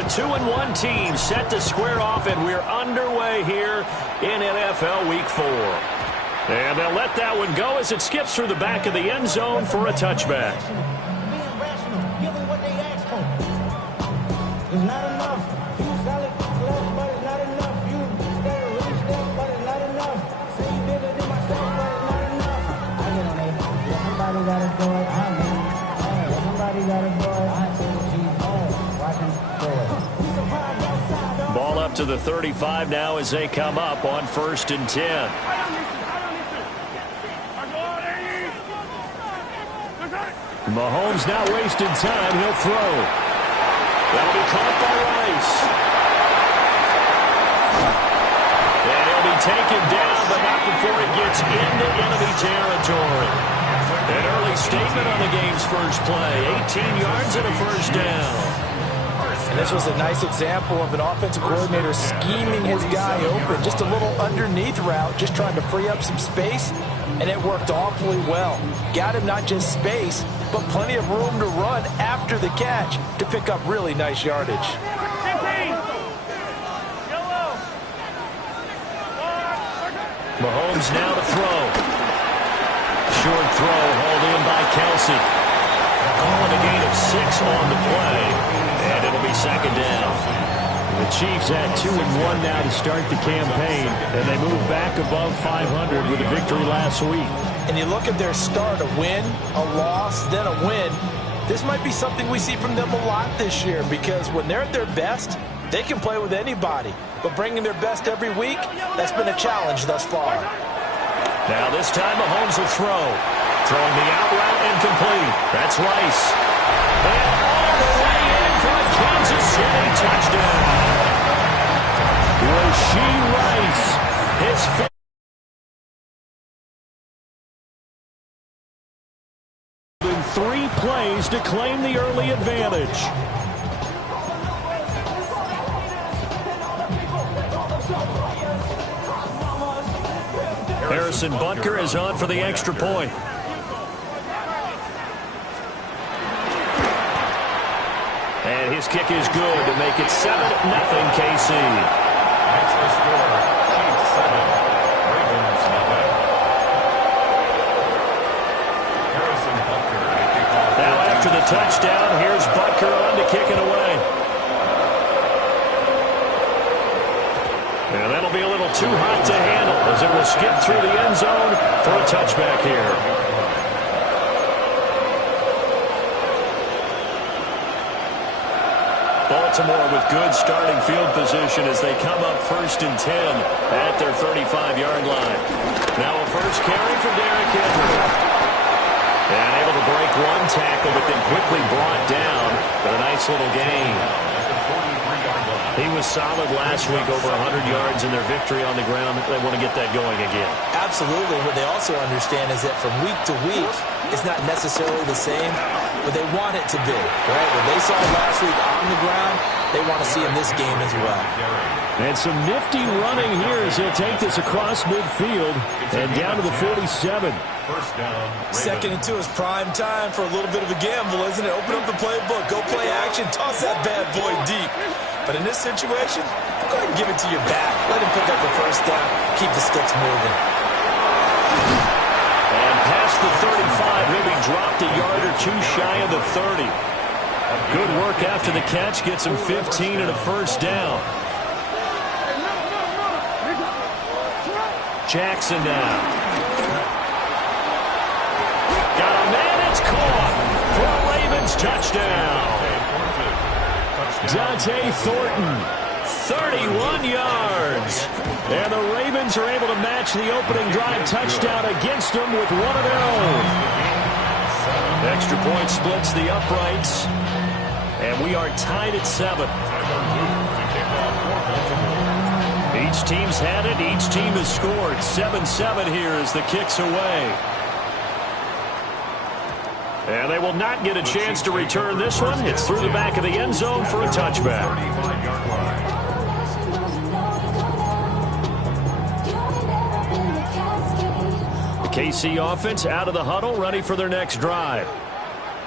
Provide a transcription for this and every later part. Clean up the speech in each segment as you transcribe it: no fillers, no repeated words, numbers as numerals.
a 2-1 team set to square off, and we're underway here in NFL Week 4. And they'll let that one go as it skips through the back of the end zone for a touchback. Being rational, give them what they ask for. It's not enough. You solid left, but it's not enough. You stay really step, but it's not enough. Say you bigger than myself, but it's not enough. I get on it. Yeah, somebody got to do it. I mean, yeah, somebody got to do it. I say the G's. Watch him do it. Ball up to the 35 now as they come up on 1st and 10. Mahomes not wasting time. He'll throw. That'll be caught by Rice. And he'll be taken down, but not before he gets into enemy territory. An early statement on the game's first play. 18 yards and a first down. And this was a nice example of an offensive coordinator scheming his guy open. Just a little underneath route, just trying to free up some space, and it worked awfully well. Got him not just space, but plenty of room to run after the catch to pick up really nice yardage. Mahomes now to throw. Short throw hauled in by Kelsey. Calling a gain of 6 on the play, and it'll be 2nd down. The Chiefs had 2-1 now to start the campaign, and they move back above 500 with a victory last week. And you look at their start, a win, a loss, then a win. This might be something we see from them a lot this year, because when they're at their best, they can play with anybody. But bringing their best every week, that's been a challenge thus far. Now this time Mahomes will throw. Throwing the out route incomplete. That's Rice. And all the way in for a Kansas City touchdown. Rashee Rice. His 3 plays to claim the early advantage. Harrison Butker is on for the extra point. And his kick is good to make it 7-0 KC. Now after the touchdown, here's Butker on to kick it away. And that'll be a little too hot to handle as it will skip through the end zone for a touchback here. Baltimore with good starting field position as they come up 1st and 10 at their 35-yard line. Now a first carry for Derrick Henry. And able to break one tackle, but then quickly brought down. But a nice little gain. He was solid last week, over 100 yards in their victory on the ground. They want to get that going again. Absolutely. What they also understand is that from week to week, it's not necessarily the same, but they want it to be, right? What they saw last week on the ground, they want to see in this game as well. And some nifty running here as he'll take this across midfield and down to the 47. 2nd and 2 is prime time for a little bit of a gamble, isn't it? Open up the playbook, go play action, toss that bad boy deep. But in this situation, go ahead and give it to your back. Let him pick up the first down, keep the sticks moving. And past the 35, he'll be dropped a yard or 2 shy of the 30. Good work after the catch, gets him 15 and a first down. Jackson now. Got a man, it's caught for a Ravens touchdown. Dante Thornton, 31 yards. And the Ravens are able to match the opening drive touchdown against them with one of their own. Extra point splits the uprights. And we are tied at 7. Each team's had it. Each team has scored. 7-7 here as the kick's away. And they will not get a chance to return this one. It's through the back of the end zone for a touchback. The KC offense out of the huddle, ready for their next drive.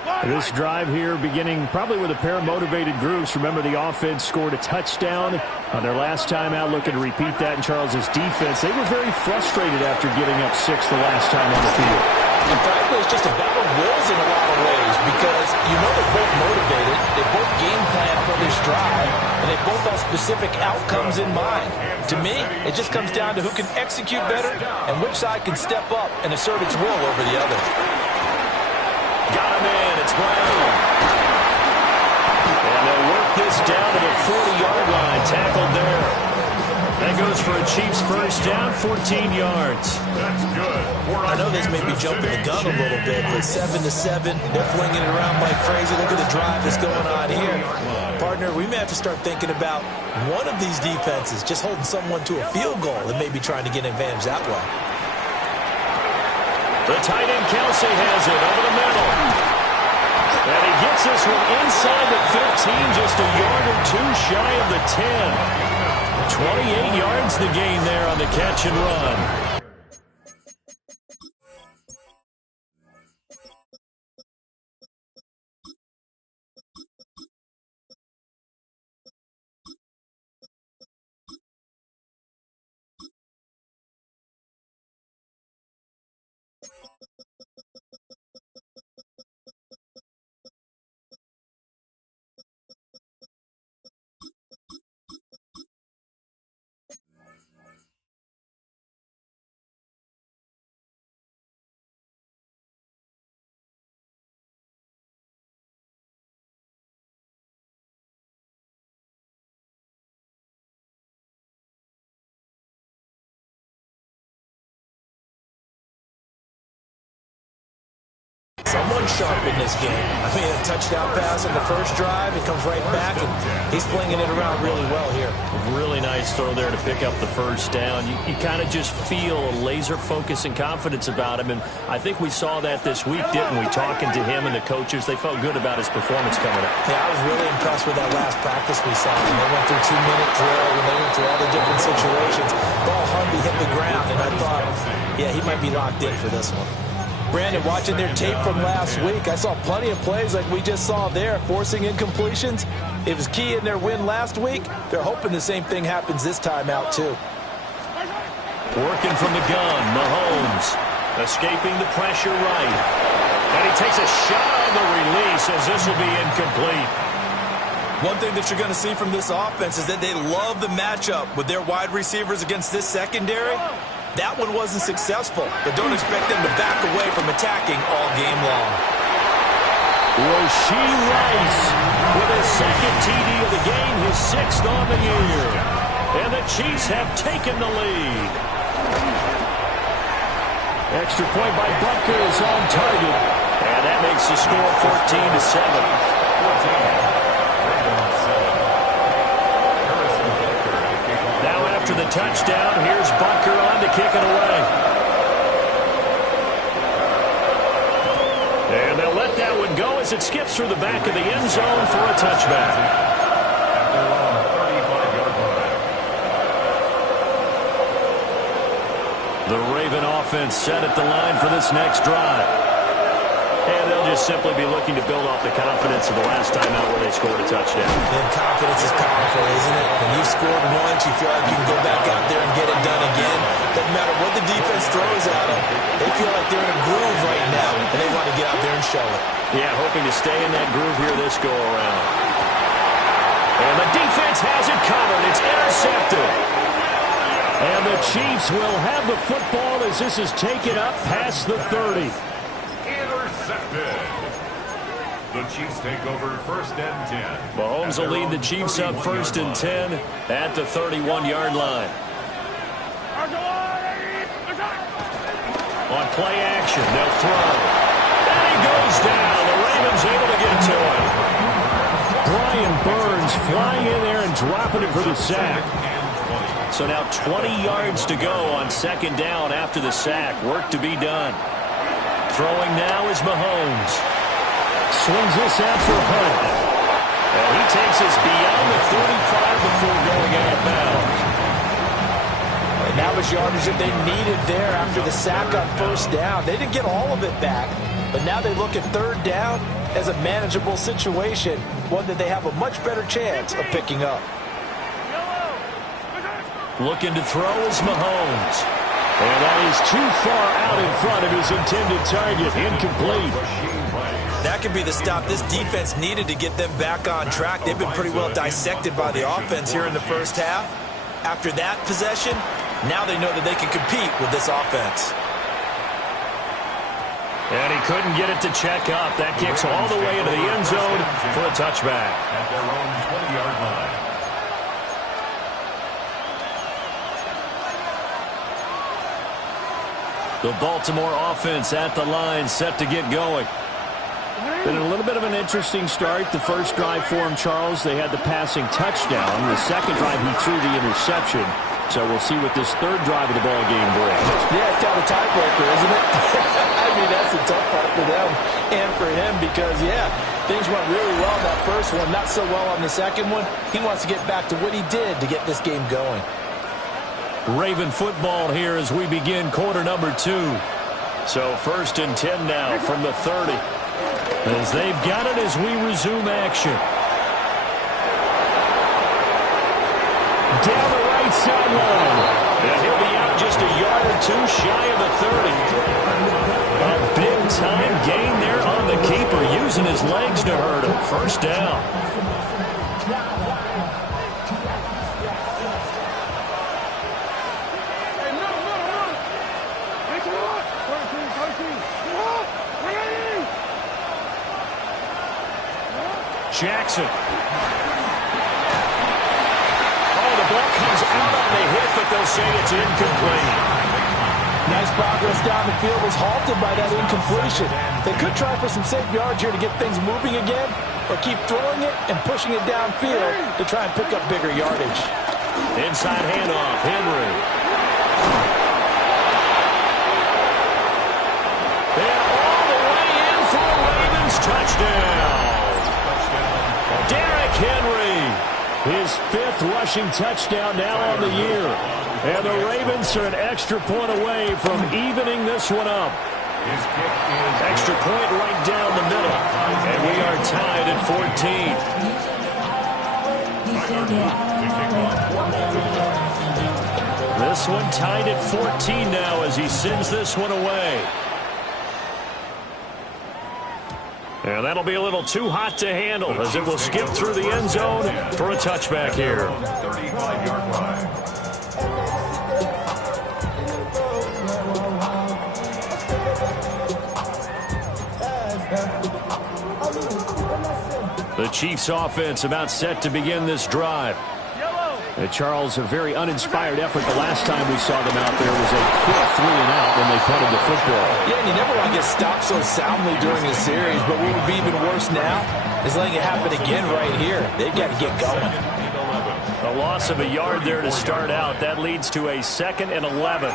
This drive here beginning probably with a pair of motivated groups. Remember, the offense scored a touchdown on their last time out, looking to repeat that in Charles's defense. They were very frustrated after giving up 6 the last time on the field. And frankly, it's just a battle of wills in a lot of ways because you know they're both motivated, they both game plan for this drive, and they both have specific outcomes in mind. To me, it just comes down to who can execute better and which side can step up and assert its will over the other. Got him in. It's Brown. And they'll work this down to the 40-yard line. Tackled there. That goes for a Chiefs first down, 14 yards. That's good. I know this may be jumping the gun a little bit, but 7-7, they're flinging it around like crazy. Look at the drive that's going on here. Partner, we may have to start thinking about one of these defenses just holding someone to a field goal and maybe trying to get an advantage that way. The tight end, Kelsey, has it over the middle. And he gets this one inside the 15, just a yard or two shy of the 10. 28 yards the gain there on the catch and run. Someone sharp in this game. I mean, a touchdown pass on the first drive. It comes right back, and he's flinging it around really well here. Really nice throw there to pick up the first down. You kind of just feel a laser focus and confidence about him, and I think we saw that this week, didn't we? Talking to him and the coaches, they felt good about his performance coming up. Yeah, I was really impressed with that last practice we saw. When they went through 2-minute drill, when they went through all the different situations, ball hardly hit the ground, and I thought, yeah, he might be locked in for this one. Brandon, watching their tape from last week, I saw plenty of plays like we just saw there, forcing incompletions. It was key in their win last week. They're hoping the same thing happens this time out, too. Working from the gun, Mahomes escaping the pressure right. And he takes a shot on the release as this will be incomplete. One thing that you're going to see from this offense is that they love the matchup with their wide receivers against this secondary. That one wasn't successful, but don't expect them to back away from attacking all game long. Rashee Rice with his second TD of the game, his 6th on the year. And the Chiefs have taken the lead. Extra point by Butker is on target. And that makes the score 14-7. After the touchdown, here's Butker on to kick it away. And they'll let that one go as it skips through the back of the end zone for a touchback. The Raven offense set at the line for this next drive. And they'll just simply be looking to build off the confidence of the last time out where they scored a touchdown. And confidence is powerful, isn't it? When you've scored once, you feel like you can go back out there and get it done again. Doesn't matter what the defense throws at them. They feel like they're in a groove right now, and they want to get out there and show it. Yeah, hoping to stay in that groove here this go-around. And the defense has it covered. It's intercepted. And the Chiefs will have the football as this is taken up past the 30. The Chiefs take over 1st and 10. Mahomes will lead the Chiefs up 1st and 10 at the 31-yard line. On play action, they'll throw. And he goes down. The Ravens able to get to him. Brian Burns flying in there and dropping it for the sack. So now 20 yards to go on 2nd down after the sack. Work to be done. Throwing now is Mahomes. Swings this out for Hunt. And he takes us beyond the 35 before going out of bounds. And that was yardage that they needed there after the sack on 1st down. They didn't get all of it back, but now they look at 3rd down. as a manageable situation, one that they have a much better chance of picking up. Looking to throw is Mahomes. And that is too far out in front of his intended target. Incomplete. That could be the stop this defense needed to get them back on track. They've been pretty well dissected by the offense here in the first half. After that possession, now they know that they can compete with this offense. And he couldn't get it to check up. That kicks all the way into the end zone for a touchback. At their own 20-yard line. The Baltimore offense at the line, set to get going. Been a little bit of an interesting start. The first drive for him, Charles, they had the passing touchdown. The second drive, he threw the interception. So we'll see what this third drive of the ball game brings. Yeah, it's kind of a tiebreaker, isn't it? I mean, that's the tough part for them and for him because, yeah, things went really well in that first one, not so well on the second one. He wants to get back to what he did to get this game going. Raven football here as we begin quarter number 2. So 1st and 10 now from the 30. As they've got it as we resume action. Down the right sideline. And he'll be out just a yard or two shy of the 30. A big-time gain there on the keeper, using his legs to hurt him. First down. Jackson. Oh, the ball comes out on the hit, but they'll say it's incomplete. Nice progress down the field was halted by that incompletion. They could try for some safe yards here to get things moving again, or keep throwing it and pushing it downfield to try and pick up bigger yardage. Inside handoff, Henry. And all the way in for a Ravens touchdown. Derrick Henry, his 5th rushing touchdown now on the year. And the Ravens are an extra point away from evening this one up. Extra point right down the middle. And we are tied at 14. This one tied at 14 now as he sends this one away. And that'll be a little too hot to handle as it will skip through the end zone for a touchback here. 35-yard line. The Chiefs offense about set to begin this drive. Charles, a very uninspired effort. The last time we saw them out there was a quick 3-and-out when they punted the football. Yeah, and you never want to get stopped so soundly during a series, but what would be even worse now is letting it happen again right here. They've got to get going. A loss of a yard there to start out. That leads to a 2nd and 11.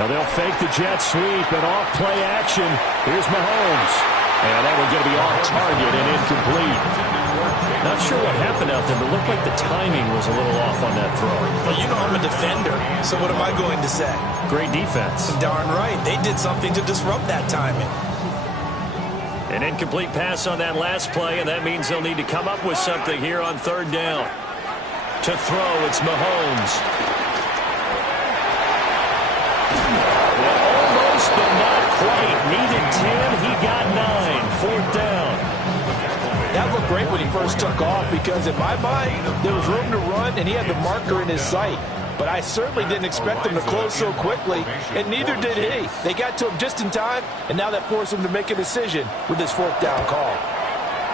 Now they'll fake the jet sweep and off play action. Here's Mahomes. And that one's going to be off target and incomplete. Not sure what happened out there, but it looked like the timing was a little off on that throw. Well, you know I'm a defender, so what am I going to say? Great defense. Darn right. They did something to disrupt that timing. An incomplete pass on that last play, and that means they'll need to come up with something here on 3rd down. To throw, it's Mahomes. Well, almost, but not quite. Needed 10, he got 9. 4th down. That looked great when he first took off because in my mind, there was room to run and he had the marker in his sight. But I certainly didn't expect him to close so quickly, and neither did he. They got to him just in time, and now that forced him to make a decision with his 4th down call.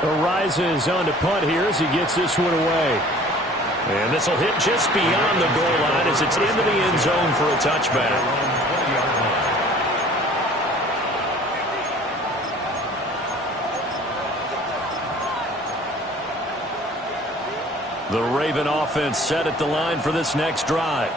Arises on to punt here as he gets this one away. And this will hit just beyond the goal line as it's into the end zone for a touchback. The Raven offense set at the line for this next drive.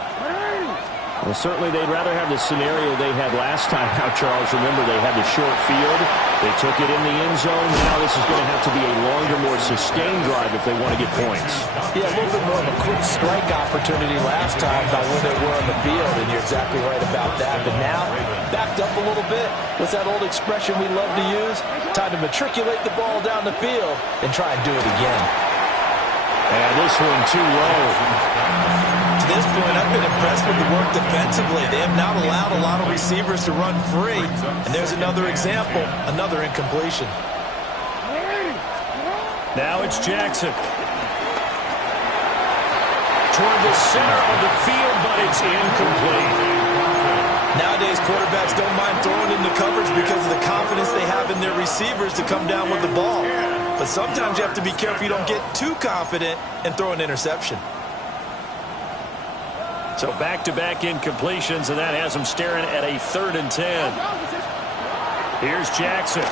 Well, certainly they'd rather have the scenario they had last time out, Charles. Remember, they had the short field. They took it in the end zone. Now this is going to have to be a longer, more sustained drive if they want to get points. Yeah, a little bit more of a quick strike opportunity last time by when they were on the field, and you're exactly right about that. But now, backed up a little bit. What's that old expression we love to use? Time to matriculate the ball down the field and try and do it again. And this one too low. To this point, I've been impressed with the work defensively. They have not allowed a lot of receivers to run free. And there's another example, another incompletion. Now it's Jackson. Toward the center of the field, but it's incomplete. Nowadays, quarterbacks don't mind throwing into coverage because of the confidence they have in their receivers to come down with the ball. But sometimes you have to be careful you don't get too confident and throw an interception. So back-to-back incompletions, and that has them staring at a 3rd and 10. Here's Jackson.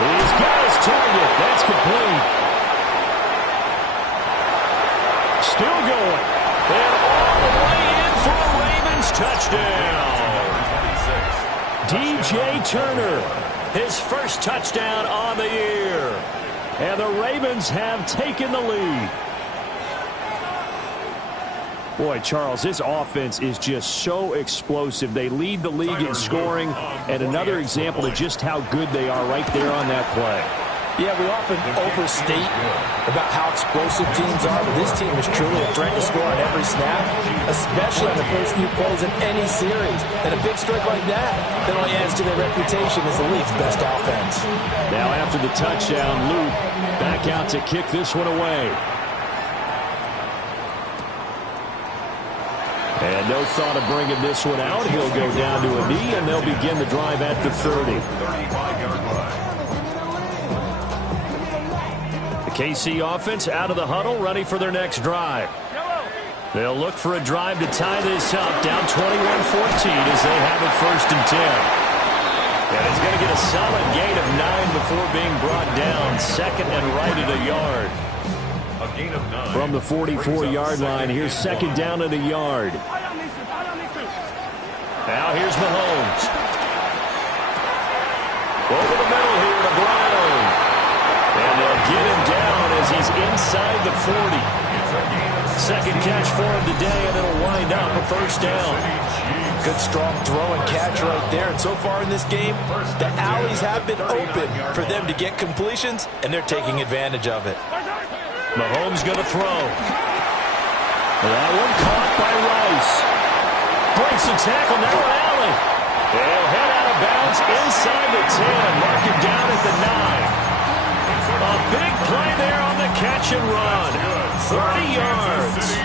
He's got his target. That's complete. Still going. And all the way in for a Ravens touchdown. DJ Turner, his first touchdown on the year. And the Ravens have taken the lead. Boy, Charles, this offense is just so explosive. They lead the league in scoring, and another example of just how good they are right there on that play. Yeah, we often overstate about how explosive teams are, but this team is truly a threat to score on every snap, especially on the first few plays of any series. And a big strike like that only adds to their reputation as the league's best offense. Now after the touchdown, Luke back out to kick this one away. And no thought of bringing this one out. He'll go down to a knee, and they'll begin the drive at the 30. The KC offense out of the huddle, ready for their next drive. They'll look for a drive to tie this up, down 21-14 as they have it 1st and 10. And he's going to get a solid gain of 9 before being brought down. 2nd and right at a yard. From the 44-yard line, here's 2nd down at a yard. Now here's Mahomes. Over the middle here to Brown. And they'll get him down as he's inside the 40. 2nd catch for him today, and it'll wind up a 1st down. Good strong throw and catch right there. And so far in this game, the alleys have been open for them to get completions, and they're taking advantage of it. Mahomes going to throw. That one caught by Rice. Breaks the tackle, now Allen. They'll head out of bounds inside the 10. Mark it down at the 9. A big play there on the catch and run. 30 yards.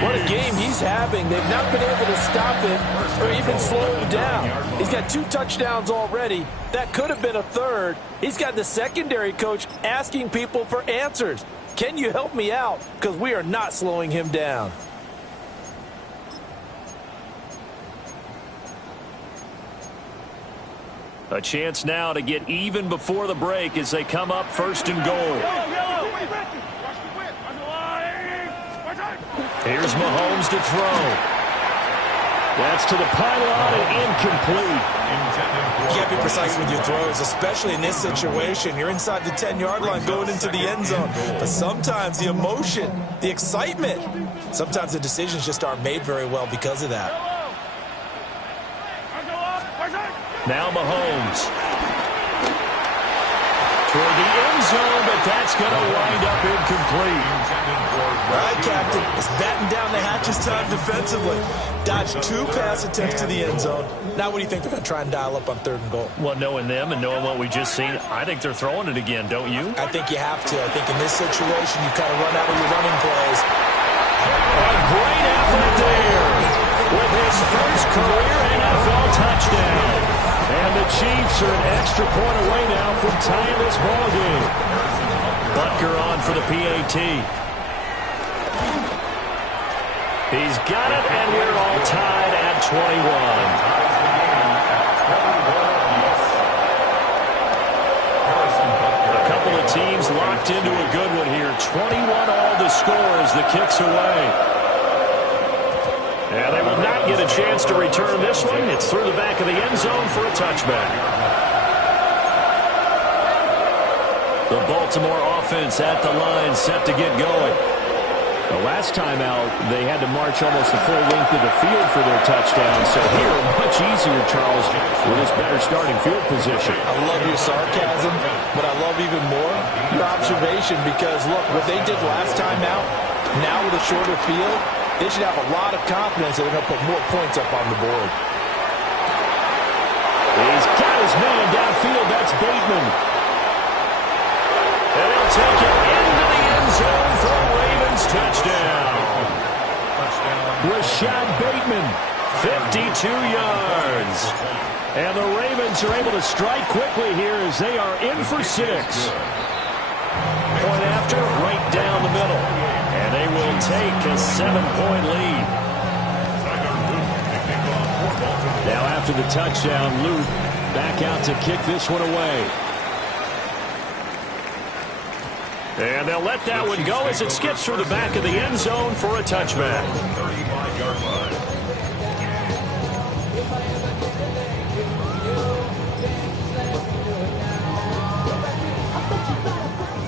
What a game he's having. They've not been able to stop him or even slow him down. He's got 2 touchdowns already. That could have been a 3rd. He's got the secondary coach asking people for answers. Can you help me out? Because we are not slowing him down. A chance now to get even before the break as they come up 1st and goal. Here's Mahomes to throw. That's to the pylon and incomplete. You can't be precise with your throws, especially in this situation. You're inside the 10-yard line going into the end zone. But sometimes the emotion, the excitement, sometimes the decisions just aren't made very well because of that. Now Mahomes. Toward the end zone, but that's going to wind up incomplete. All right, Captain. It's batten down the hatches time defensively. Dodged 2 pass attempts to the end zone. Now what do you think they're going to try and dial up on 3rd and goal? Well, knowing them and knowing what we just seen, I think they're throwing it again, don't you? I think you have to. I think in this situation, you kind of run out of your running plays. A great effort there with his first career NFL touchdown. And the Chiefs are an extra point away now from tying this ball game. Butker on for the PAT. He's got it, and we're all tied at 21. A couple of teams locked into a good one here. 21 all to score as the kick's away. And they will not get a chance to return this one. It's through the back of the end zone for a touchback. The Baltimore offense at the line, set to get going. The last time out, they had to march almost the full length of the field for their touchdown. So here, much easier, Charles, with this better starting field position. I love your sarcasm, but I love even more your observation because, look, what they did last time out, now with a shorter field, they should have a lot of confidence that they're going to put more points up on the board. He's got his man downfield. That's Bateman. And he'll take it into the end zone for a Ravens touchdown. Rashad Bateman, 52 yards. And the Ravens are able to strike quickly here as they are in for 6. Point after, right down the middle. And they will take a 7-point lead. Now after the touchdown, Luke back out to kick this one away. And they'll let that one go as it skips through the back of the end zone for a touchback.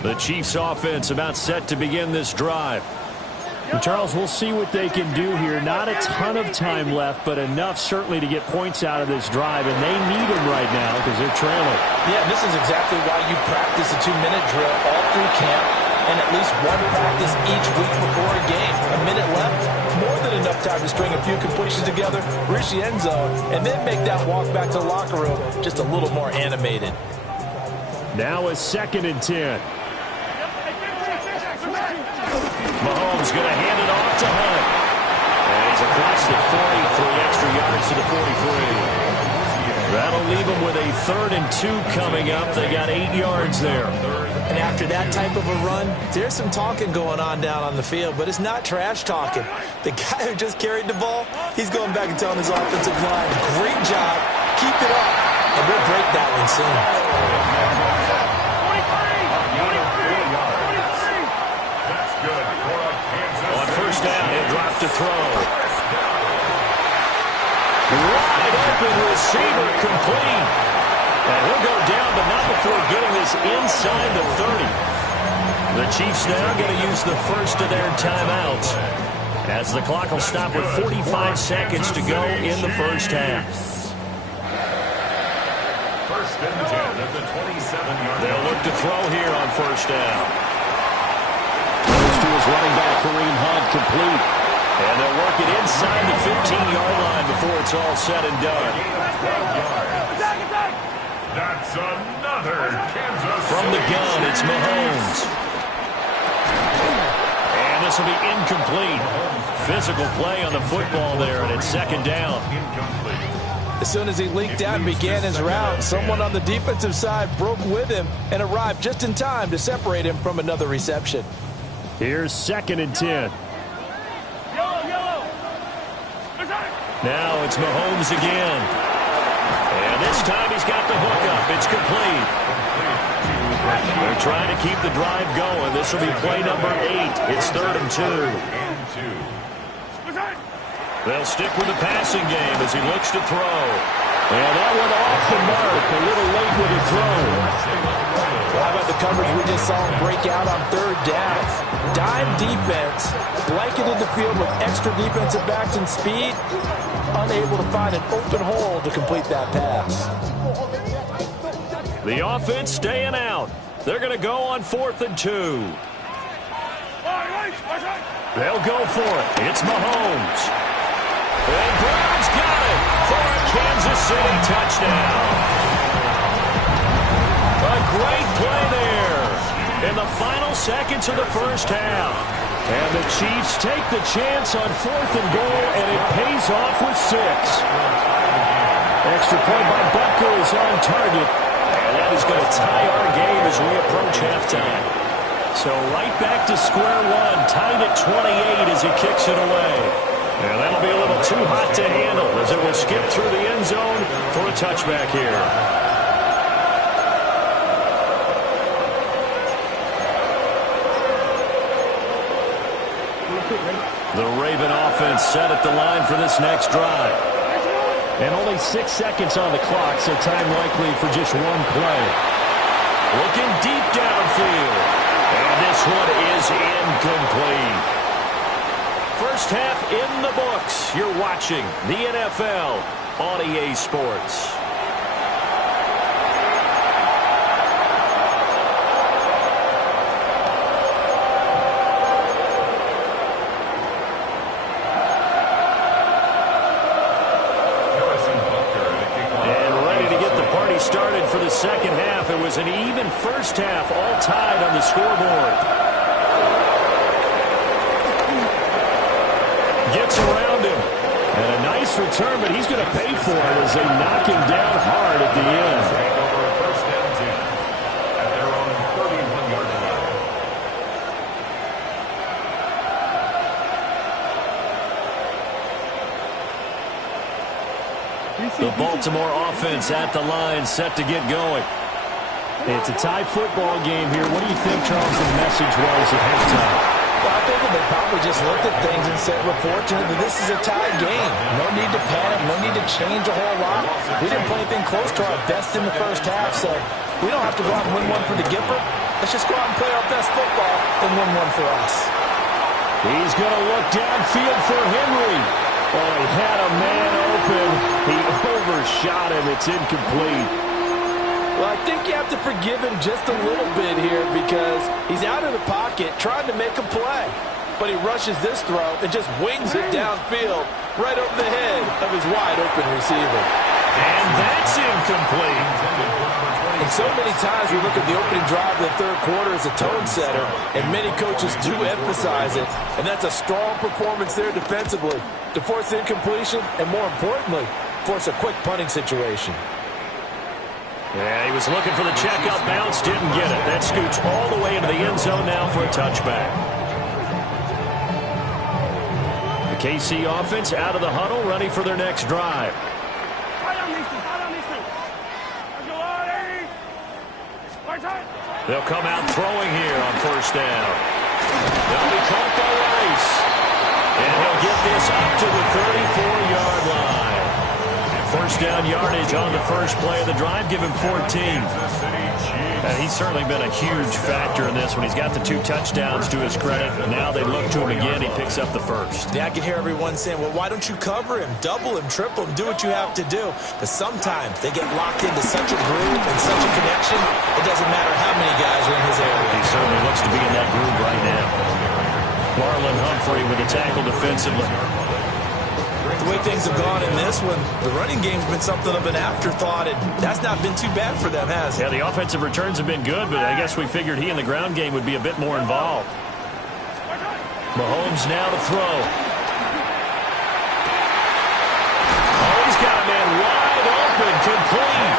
The Chiefs offense about set to begin this drive. And Charles, we'll see what they can do here. Not a ton of time left, but enough certainly to get points out of this drive, and they need them right now because they're trailing. Yeah, this is exactly why you practice a 2-minute drill all through camp and at least one practice each week before a game. A minute left, more than enough time to string a few completions together, reach the end zone, and then make that walk back to the locker room just a little more animated. Now a 2nd and 10. Mahomes going to hand it off to Hunt. And he's across the 40, 3 extra yards to the 43. That'll leave them with a 3rd and 2 coming up. They got 8 yards there. And after that type of a run, there's some talking going on down on the field, but it's not trash talking. The guy who just carried the ball, he's going back and telling his offensive line, great job, keep it up, and we'll break that one soon. Down, he'll drop to throw. Wide open receiver complete. And he'll go down, but not before getting this inside the 30. The Chiefs now going to use the first of their timeouts as the clock will stop with 45 seconds to go in the first half. 1st and 10 at the 27-yard. They'll look to throw here on 1st down. To his running back, Kareem Hunt, complete. And they'll work it inside the 15-yard line before it's all said and done. That's another Kansas From the gun, it's Mahomes. And this will be incomplete. Physical play on the football there, and it's 2nd down. As soon as he leaked out and began his route, someone on the defensive side broke with him and arrived just in time to separate him from another reception. Here's 2nd and 10. Now it's Mahomes again. And this time he's got the hookup. It's complete. They're trying to keep the drive going. This will be play number 8. It's 3rd and 2. They'll stick with the passing game as he looks to throw. And that one off the mark. A little late with the throw. How about the coverage we just saw him break out on 3rd down? Dime defense, blanketed the field with extra defensive backs and speed, unable to find an open hole to complete that pass. The offense staying out. They're going to go on 4th and 2. They'll go for it. It's Mahomes. And Brown's got it for a Kansas City touchdown. A great play there in the final seconds of the first half. And the Chiefs take the chance on 4th and goal, and it pays off with 6. Extra point by Butker is on target. And that is going to tie our game as we approach halftime. So right back to square one, tied at 28 as he kicks it away. And that'll be a little too hot to handle as it will skip through the end zone for a touchback here. The Raven offense set at the line for this next drive. And only 6 seconds on the clock, so time likely for just one play. Looking deep downfield. And this one is incomplete. First half in the books. You're watching the NFL on EA Sports. Started for the second half. It was an even first half, all tied on the scoreboard. Gets around him. And a nice return, but he's going to pay for it as they knock him down hard at the end. Over first and 10 at their own 31-yard line. The Baltimore offense at the line, set to get going. It's a tie football game here. What do you think, Charles, the message was at halftime? Well, I think they probably just looked at things and said, we're fortunate that this is a tie game. No need to panic, no need to change a whole lot. We didn't play anything close to our best in the first half, so we don't have to go out and win one for the Gipper. Let's just go out and play our best football and win one for us. He's going to look downfield for Henry. Oh, he had a man open. He overshot him. It's incomplete. Well, I think you have to forgive him just a little bit here because he's out of the pocket trying to make a play. But he rushes this throw and just wings it downfield right over the head of his wide-open receiver. And that's incomplete. And so many times we look at the opening drive of the third quarter as a tone setter, and many coaches do emphasize it. And that's a strong performance there defensively to force incompletion and, more importantly, force a quick punting situation. Yeah, he was looking for the checkup bounce, didn't get it. That scoots all the way into the end zone now for a touchback. The KC offense out of the huddle, ready for their next drive. They'll come out throwing here on first down. They'll be caught by Rice. And he'll get this up to the 34-yard line. First down yardage on the first play of the drive. Give him 14. And he's certainly been a huge factor in this when he's got the 2 touchdowns to his credit. Now they look to him again. He picks up the first. Yeah, I can hear everyone saying, well, why don't you cover him, double him, triple him, do what you have to do. But sometimes they get locked into such a groove and such a connection, it doesn't matter how many guys are in his area. He certainly looks to be in that groove right now. Marlon Humphrey with the tackle defensively. The way things have gone in this one, the running game's been something of an afterthought, and that's not been too bad for them, has it? Yeah, the offensive returns have been good, but I guess we figured he in the ground game would be a bit more involved. Mahomes now to throw. Oh, he's got a man wide open, complete.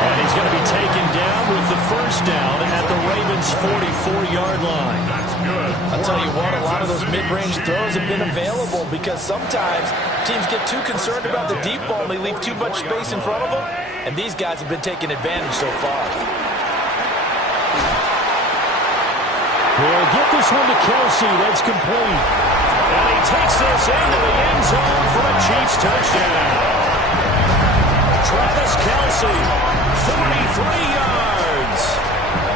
And he's going to be taken down with the first down at the Ravens' 44-yard line. That's good. I'll tell you what, a lot of those mid-range throws have been available because sometimes teams get too concerned about the deep ball and they leave too much space in front of them, and these guys have been taking advantage so far. He'll get this one to Kelsey. That's complete. And he takes this into the end zone for a Chiefs touchdown. Travis Kelsey, 43 yards.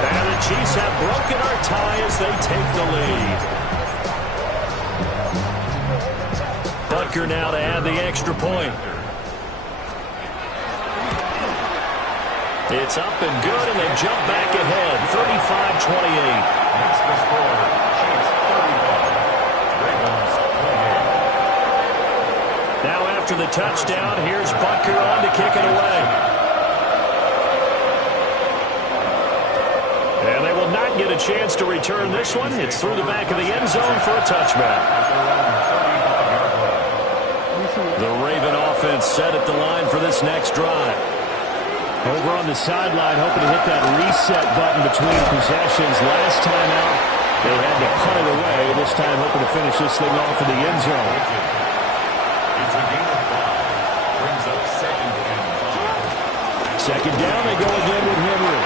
And the Chiefs have broken our tie as they take the lead. Butker now to add the extra point. It's up and good, and they jump back ahead, 35-28. That's the score. Chiefs 35. Ravens 28. Now after the touchdown, here's Butker on to kick it away. And they will not get a chance to return this one. It's through the back of the end zone for a touchback. The Raven offense set at the line for this next drive. Over on the sideline, hoping to hit that reset button between possessions. Last time out, they had to punt it away. This time, hoping to finish this thing off in the end zone. It's a game of 5. Brings up second and 5. Second down, they go again with Henry.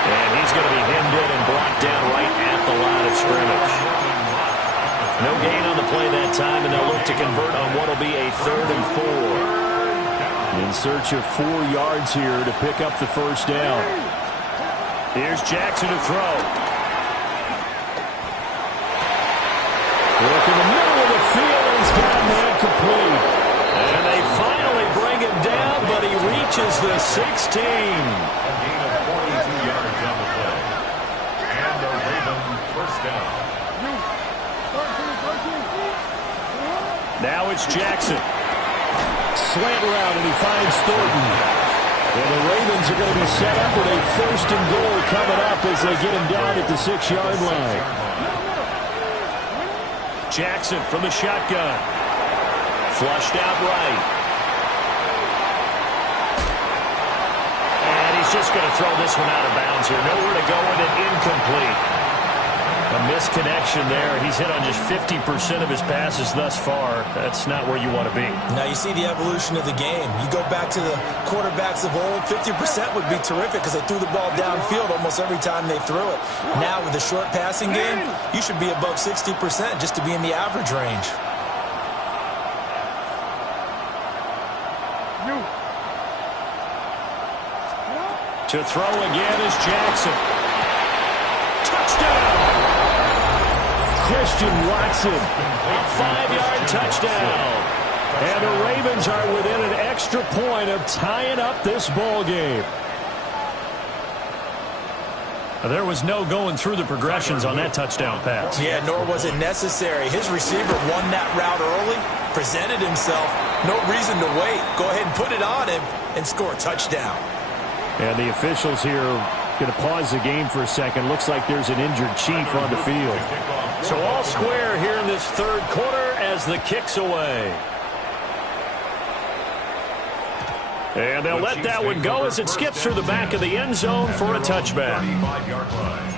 And he's going to be hemmed in and brought down right at the line of scrimmage. No gain on the play that time, and they'll look to convert on what will be a 3rd and 4. In search of 4 yards here to pick up the first down. Here's Jackson to throw. Look in the middle of the field, and he's got a man complete. And they finally bring him down, but he reaches the 16. A gain of 42 yards on the play. And the Ravens first down. Now it's Jackson. Slant route, and he finds Thornton. And the Ravens are going to be set up with a 1st and goal coming up as they get him down at the 6-yard line. Jackson from the shotgun. Flushed out right. And he's just going to throw this one out of bounds here. Nowhere to go with it. Incomplete. A misconnection there. He's hit on just 50% of his passes thus far. That's not where you want to be. Now you see the evolution of the game. You go back to the quarterbacks of old, 50% would be terrific because they threw the ball downfield almost every time they threw it. Now with the short passing game, you should be above 60% just to be in the average range. To throw again is Jackson. Touchdown! Christian Watson. A 5-yard touchdown. And the Ravens are within an extra point of tying up this ball game. There was no going through the progressions on that touchdown pass. Yeah, nor was it necessary. His receiver won that route early, presented himself. No reason to wait. Go ahead and put it on him and score a touchdown. And the officials here going to pause the game for a second. Looks like there's an injured Chief on the field. So all square here in this 3rd quarter as the kick's away. And they'll let that one go as it skips through the back of the end zone for a touchback. 35-yard line.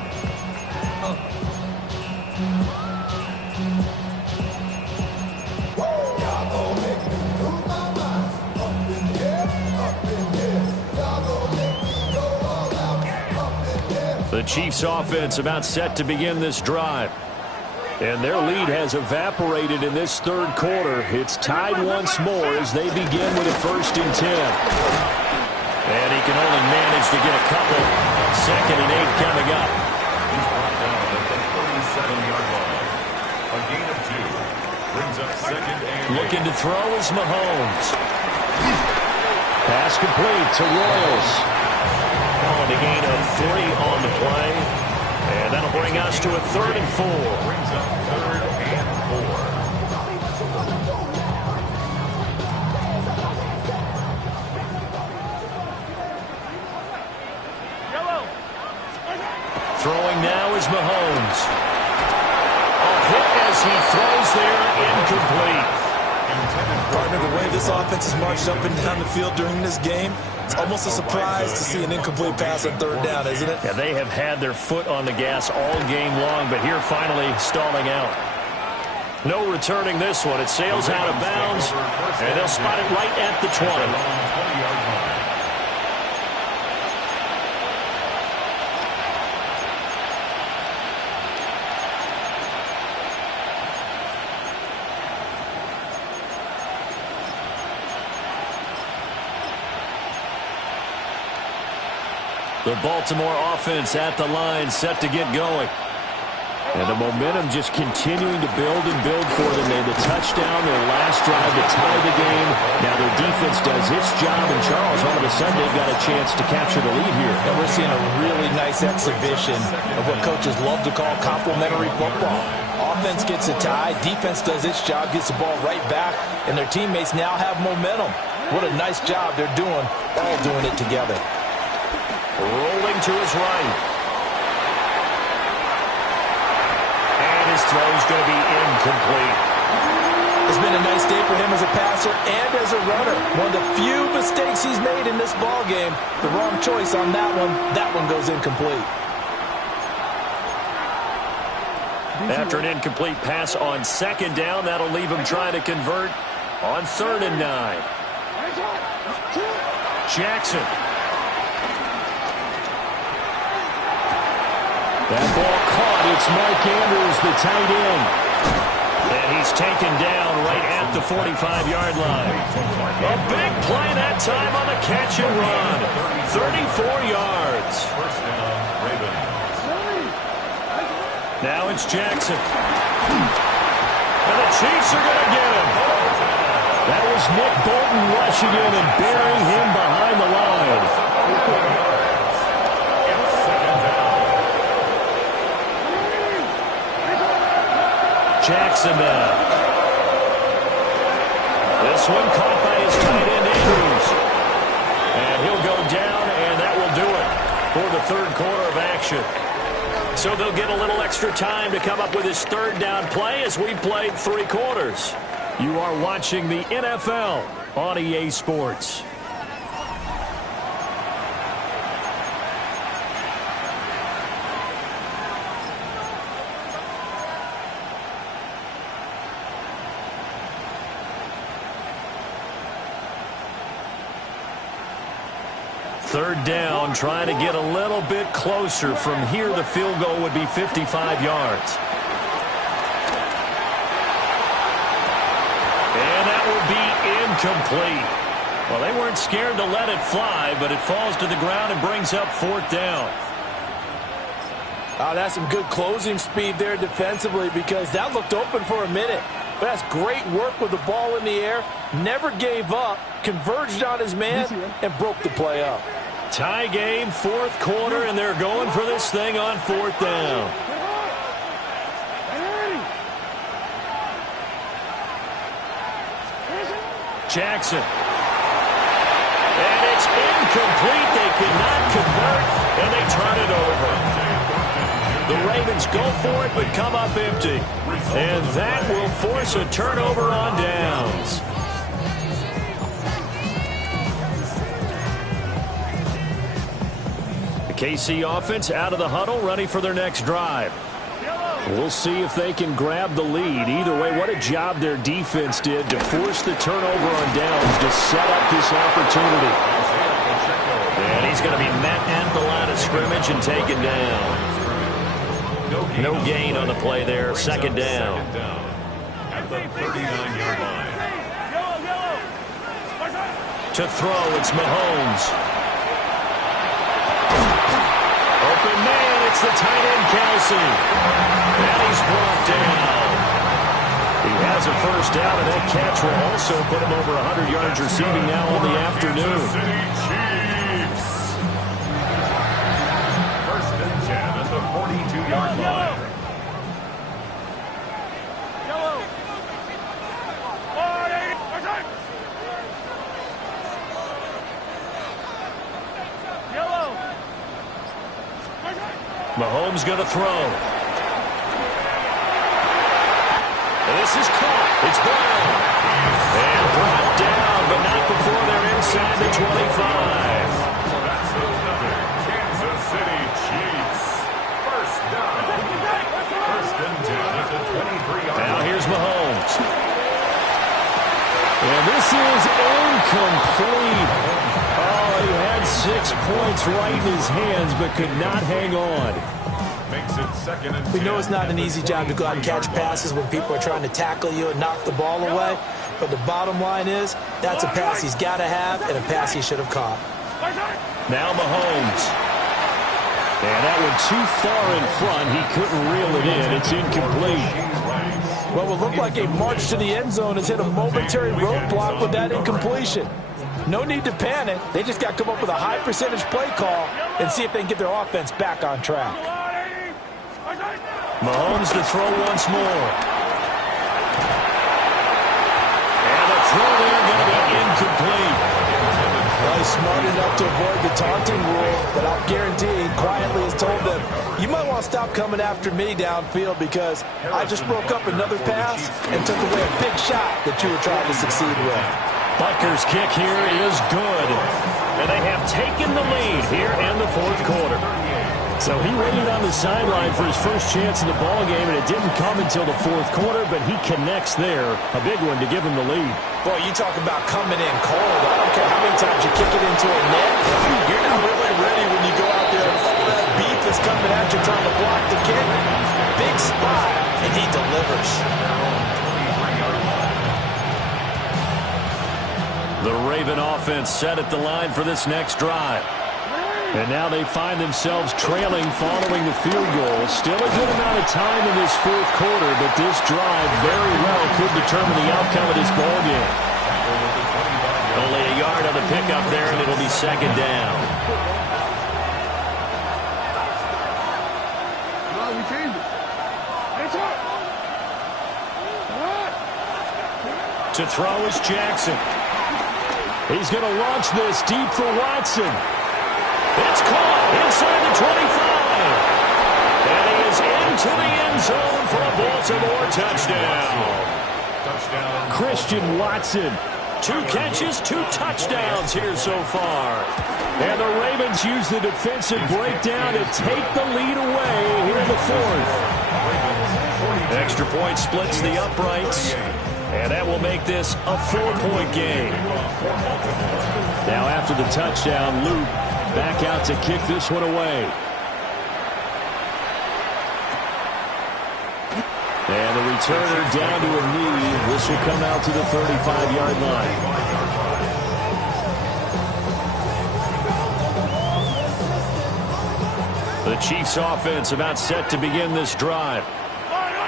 The Chiefs offense about set to begin this drive. And their lead has evaporated in this 3rd quarter. It's tied once more as they begin with a 1st and 10. And he can only manage to get a couple. 2nd and 8 coming up. He's brought down at the 37-yard line. A gain of 2. Brings up 2nd and 8. Looking to throw is Mahomes. Pass complete to Royals. Oh, the gain of 3 on the play. And that'll bring us to a 3rd and 4. Brings up 3rd and 4. Throwing now is Mahomes. A hit as he throws there, incomplete. Partner, the way this offense has marched up and down the field during this game, it's almost a surprise to see an incomplete pass on 3rd down, isn't it? Yeah, they have had their foot on the gas all game long, but here finally stalling out. No returning this one. It sails out of bounds, and they'll spot it right at the 20. 20-yard line. The Baltimore offense at the line, set to get going. And the momentum just continuing to build and build for them. They had the touchdown, their last drive to tie the game. Now their defense does its job, and Charles, all of a sudden, they've got a chance to capture the lead here. And we're seeing a really nice exhibition of what coaches love to call complementary football. Offense gets a tie, defense does its job, gets the ball right back, and their teammates now have momentum. What a nice job they're doing, all doing it together. Rolling to his right. And his throw's going to be incomplete. It's been a nice day for him as a passer and as a runner. One of the few mistakes he's made in this ball game. The wrong choice on that one. That one goes incomplete. After an incomplete pass on 2nd down, that'll leave him trying to convert on 3rd and 9. Jackson. That ball caught. It's Mark Andrews, the tight end. he's taken down right at the 45-yard line. A big play that time on the catch and run. 34 yards. First down, Ravens. Now it's Jackson. And the Chiefs are going to get him. That was Nick Bolton rushing in and burying him behind the line. Jackson now. This one caught by his tight end Andrews. And he'll go down, and that will do it for the third quarter of action. So they'll get a little extra time to come up with his third down play as we played 3 quarters. You are watching the NFL on EA Sports. Third down, trying to get a little bit closer. From here, the field goal would be 55 yards. And that will be incomplete. Well, they weren't scared to let it fly, but it falls to the ground and brings up 4th down. Oh, that's some good closing speed there defensively, because that looked open for a minute. But that's great work with the ball in the air. Never gave up, converged on his man, and broke the play up. Tie game, 4th quarter, and they're going for this thing on 4th down. Jackson. And it's incomplete. They cannot convert, and they turn it over. The Ravens go for it, but come up empty. And that will force a turnover on downs. The KC offense out of the huddle, ready for their next drive. We'll see if they can grab the lead. Either way, what a job their defense did to force the turnover on downs to set up this opportunity. And he's going to be met at the line of scrimmage and taken down. No gain on the play there. Second down. At the 39-yard line. To throw, it's Mahomes. Open man, it's the tight end, Kelsey. And he's brought down. He has a first down, and that catch will also put him over 100 yards receiving now on the afternoon. Chiefs. First and 10 at the 42-yard line. Mahomes going to throw. And this is caught. It's Brown. And brought down, but not before they're inside the 25. That's another Kansas City Chiefs. First down. First and 10 at the 23-yard line. Now here's Mahomes. And this is incomplete. Oh, he had 6 points right in his hands, but could not hang on. Makes it second and 10. We know it's not an easy job to go out and catch passes when people are trying to tackle you and knock the ball away. But the bottom line is, that's a pass he's got to have and a pass he should have caught. Now Mahomes. And that one too far in front. He couldn't reel it in. It's incomplete. What will look like a march to the end zone has hit a momentary roadblock with that incompletion. No need to panic. They just got to come up with a high percentage play call and see if they can get their offense back on track. Mahomes to throw once more. And the throw there going to be incomplete. Well, he's smart enough to avoid the taunting rule, but I'll guarantee he quietly has told them, you might want to stop coming after me downfield because I just broke up another pass and took away a big shot that you were trying to succeed with. Butker's kick here is good. And they have taken the lead here in the 4th quarter. So he waited on the sideline for his first chance in the ball game, and it didn't come until the 4th quarter, but he connects there. A big one to give him the lead. Boy, you talk about coming in cold. I don't care how many times you kick it into a net. You're not really ready when you go out there and all that beef is coming at you trying to block the kick. Big spot, and he delivers. Raven offense set at the line for this next drive. And now they find themselves trailing following the field goal. Still a good amount of time in this fourth quarter, but this drive very well could determine the outcome of this ball game. Only a yard on the pickup there, and it'll be second down. To throw is Jackson. He's going to launch this deep for Watson. It's caught inside the 25. And he is into the end zone for a Baltimore touchdown. Christian Watson. 2 catches, 2 touchdowns here so far. And the Ravens use the defensive breakdown to take the lead away here in the fourth. Extra point splits the uprights. And that will make this a 4-point game. Now after the touchdown, Luke back out to kick this one away. And the returner down to a knee. This will come out to the 35-yard line. The Chiefs offense about set to begin this drive.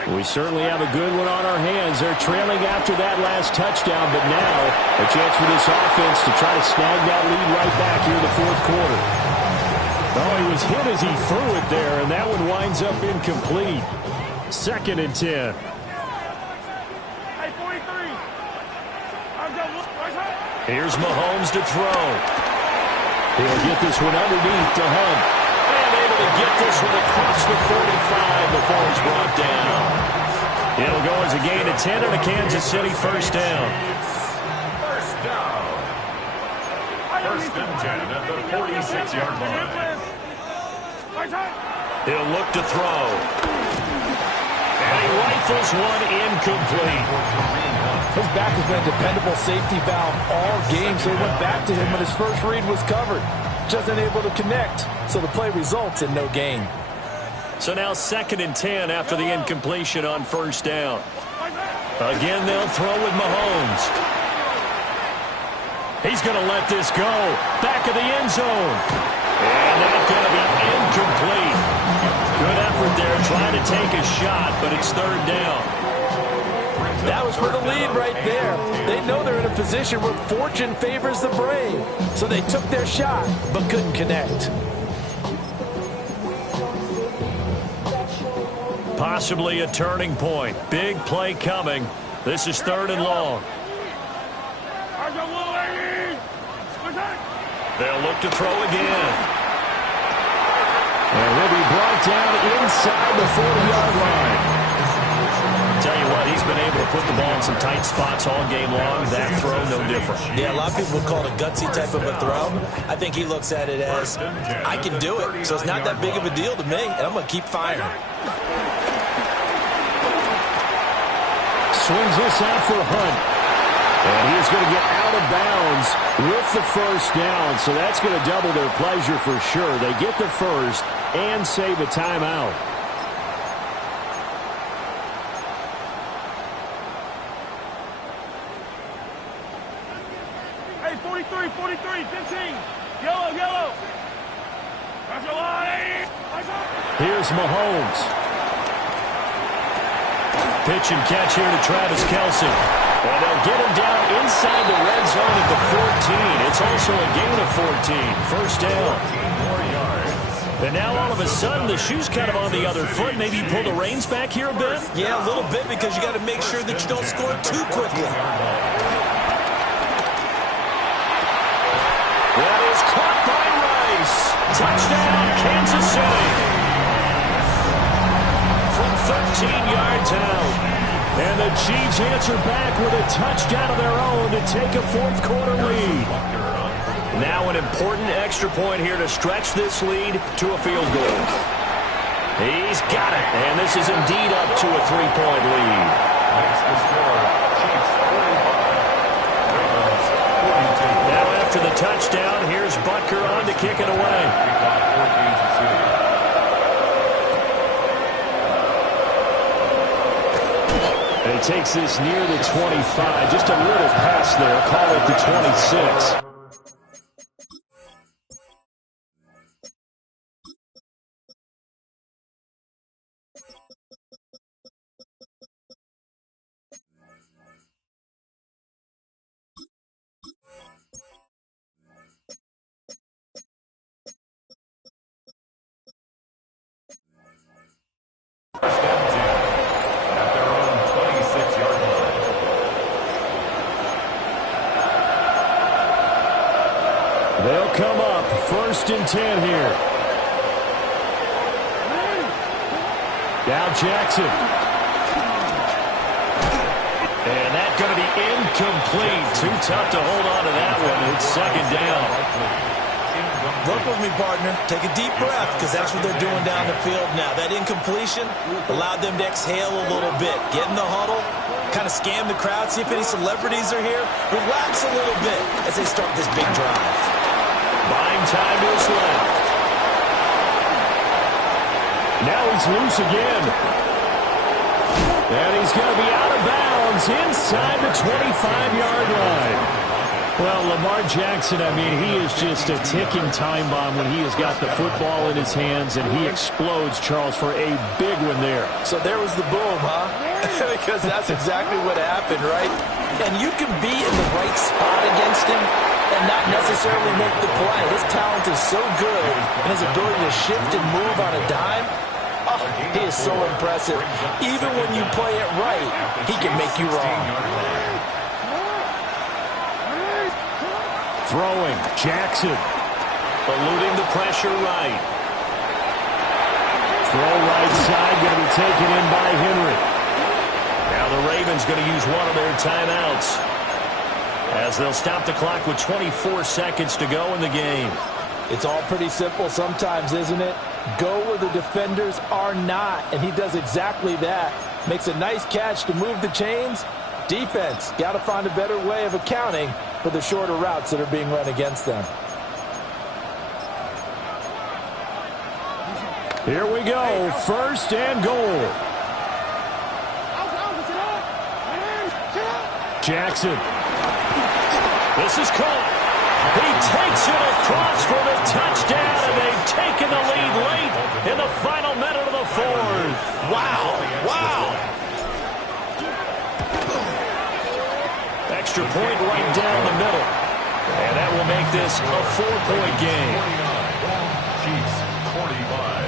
We certainly have a good one on our hands. They're trailing after that last touchdown, but now a chance for this offense to try to snag that lead right back here in the fourth quarter. Oh, he was hit as he threw it there, and that one winds up incomplete. 2nd and 10. Here's Mahomes to throw. He'll get this one underneath to Hunt. And able to get this one across the 45 before he's brought down. It'll go as a gain of 10 and a Kansas City first down. First down. First and 10 at the 46-yard line. He'll look to throw. And he rifles one incomplete. His back has been a dependable safety valve all game, so he went back to him when his first read was covered. Just unable to connect, so the play results in no gain. So now 2nd and 10 after the incompletion on first down. Again, they'll throw with Mahomes. He's going to let this go. Back of the end zone. And that's going to be incomplete. Good effort there trying to take a shot, but it's 3rd down. That was for the lead right there. They know they're in a position where fortune favors the brave. So they took their shot, but couldn't connect. Possibly a turning point. Big play coming. This is 3rd and long. They'll look to throw again. And he'll be brought down inside the 40-yard line. Tell you what, he's been able to put the ball in some tight spots all game long. That throw, no different. Yeah, a lot of people would call it a gutsy type of a throw. I think he looks at it as, I can do it. So it's not that big of a deal to me, and I'm going to keep firing. Swings this out for Hunt. And he's going to get out of bounds with the first down. So that's going to double their pleasure for sure. They get the first and save a timeout. Hey, 43, 15. Yellow. That's your line. Here's Mahomes. Pitch and catch here to Travis Kelce. And they'll get him down inside the red zone at the 14. It's also a gain of 14. First down. 4 yards. And now all of a sudden the shoe's kind of on the other foot. Maybe you pull the reins back here a bit? Yeah, a little bit because you got to make sure that you don't score too quickly. That is caught by Rice. Touchdown, Kansas City. From 13 yards out. And the Chiefs answer back with a touchdown of their own to take a fourth quarter lead. Now an important extra point here to stretch this lead to a field goal. He's got it. And this is indeed up to a 3-point lead. Makes the score. Chiefs 45. Ravens 42. Now after the touchdown, here's Butker on to kick it away. takes this near the 25. Just a little pass there. Call it the 26. At their own 26-yard line. They'll come up 1st and 10 here. Now Jackson. And that's going to be incomplete. Too tough to hold on to that one. It's 2nd down. Look with me, partner. Take a deep breath, because that's what they're doing down the field now. That incompletion allowed them to exhale a little bit. Get in the huddle, kind of scan the crowd, see if any celebrities are here. Relax a little bit as they start this big drive. Buying time to his left. Now he's loose again. And he's going to be out of bounds inside the 25-yard line. Well, Lamar Jackson, I mean, he is just a ticking time bomb when he has got the football in his hands, and he explodes, Charles, for a big one there. So there was the boom, huh? Because that's exactly what happened, right? And you can be in the right spot against him and not necessarily make the play. His talent is so good, and his ability to shift and move on a dime, oh, he is so impressive. Even when you play it right, he can make you wrong. Throwing, Jackson. Eluding the pressure right. Throw right side, going to be taken in by Henry. Now the Ravens going to use one of their timeouts, as they'll stop the clock with 24 seconds to go in the game. It's all pretty simple sometimes, isn't it? Go where the defenders are not, and he does exactly that. Makes a nice catch to move the chains. Defense, got to find a better way of accounting for the shorter routes that are being run against them. Here we go, 1st and goal. Jackson. This is caught. He takes it across for the touchdown, and they've taken the lead late in the final minute of the 4th. Wow, wow. Extra point right down the middle. And that will make this a 4-point game. Chiefs 45.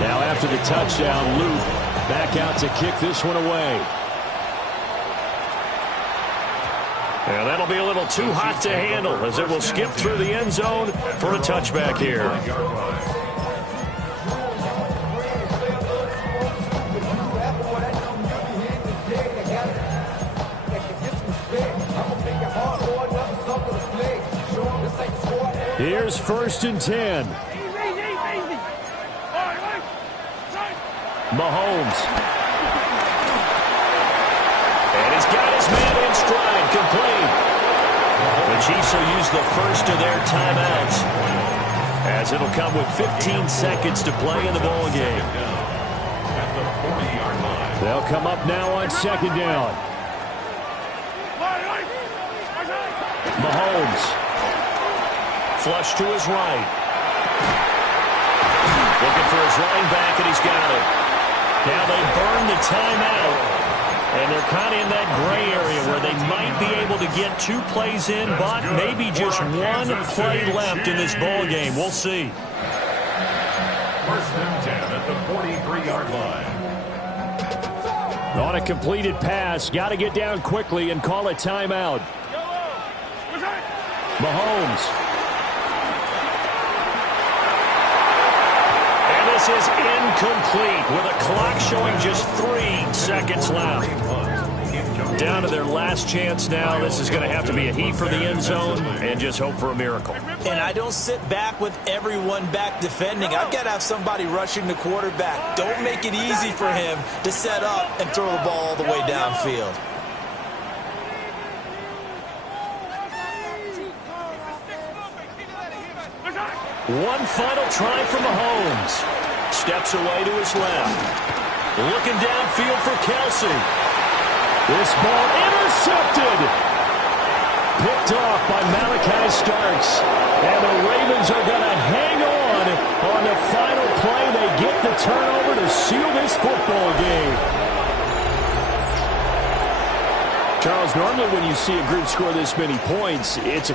Now after the touchdown, Luke back out to kick this one away. And that'll be a little too hot to handle, as it will skip through the end zone for a touchback here. Here's 1st and 10. Mahomes. And he's got his man in stride, complete. The Chiefs will use the first of their timeouts, as it'll come with 15 seconds to play in the ball game. At the 40-yard line. They'll come up now on 2nd down. Mahomes. Flush to his right. Looking for his running back, and he's got it. Now they burn the timeout, and they're kind of in that gray area where they might be able to get 2 plays in, but maybe just 1 play left in this ball game. We'll see. 1st and 10 at the 43-yard line. On a completed pass, got to get down quickly and call a timeout. Mahomes. This is incomplete with a clock showing just 3 seconds left. Down to their last chance now. This is going to have to be a heave for the end zone and just hope for a miracle. And I don't sit back with everyone back defending. I've got to have somebody rushing the quarterback. Don't make it easy for him to set up and throw the ball all the way downfield. One final try from Mahomes. Steps away to his left. Looking downfield for Kelsey. This ball intercepted. Picked off by Malachi Starks. And the Ravens are going to hang on the final play. They get the turnover to seal this football game. Charles, normally when you see a group score this many points, it's a